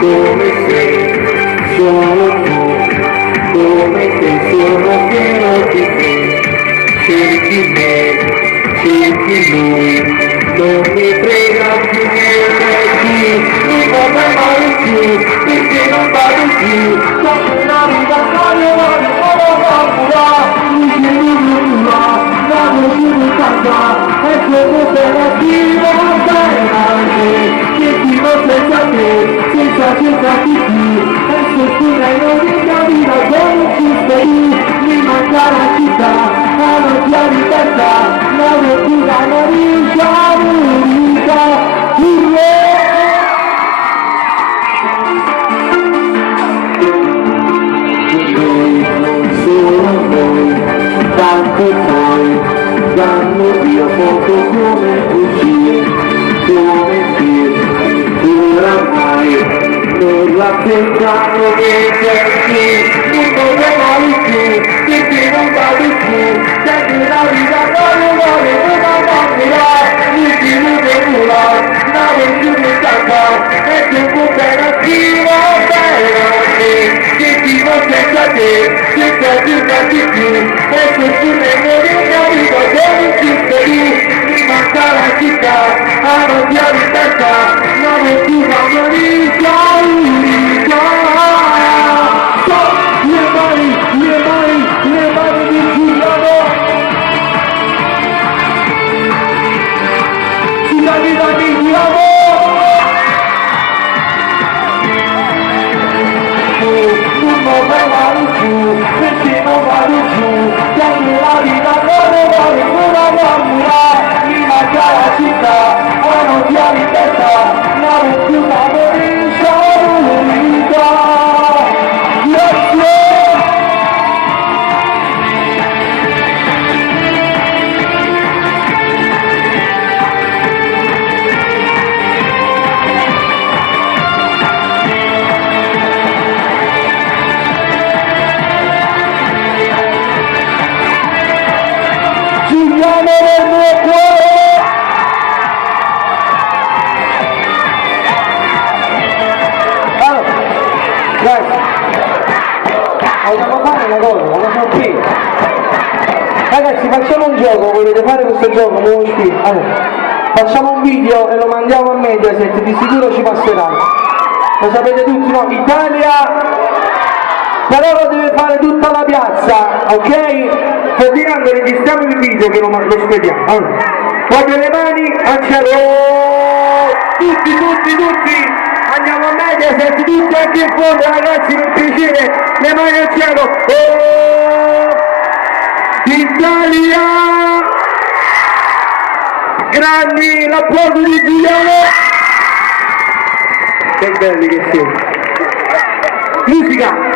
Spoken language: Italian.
come sei, solo tu, come sei, sono pieno di te, cerchi me, cerchi lui, non mi frega più niente, mi vuole mai più, perché non vado più, dopo una vita storia, non ho paura, mi chiedi di là, vado più di casa, e come sei la fine, non sei anche, che ti non sei a te, senza cercarti più, e se tu non mi capita, come ci sei, mi manca la città, la tua libertà, la vettura non riusciamo, tanto poi danno via poco come uscire, come dire, oramai non la pensavo che cerchi, non vorrei più, perché non vado più, senti la vita vuole una bambina, mi tiro di nulla, la ventura stanca, e tu cooperativa bella, che ti va senza te, senza cercarti più, e se tu ne muori capito come ci sei, mi manca la città, a non ti abitata, la ventura morisce, le mani di Giuliano, cittadini di amore, non vado più, perché non vado più, dammi la vita, non vale una bambina, mi manca la città, a non ti abitata, la ventura morisce, grazie! Giuliano del mio cuore! Allora, guys, vogliamo fare una cosa qui. Ragazzi, facciamo un gioco, volete fare questo gioco? Allora, facciamo un video e lo mandiamo a Mediaset, di sicuro ci passeranno. Lo sapete tutti, no? Italia! Però lo deve fare tutta la piazza, ok? Ferdinando, registriamo il video che lo spediamo. Allora, voglio le mani al cielo, tutti, andiamo a Mediaset, tutti anche in fondo, ragazzi, per piacere, le mani al cielo, Italia, grandi, l'applauso di Giuliano, che belli che siete, musica!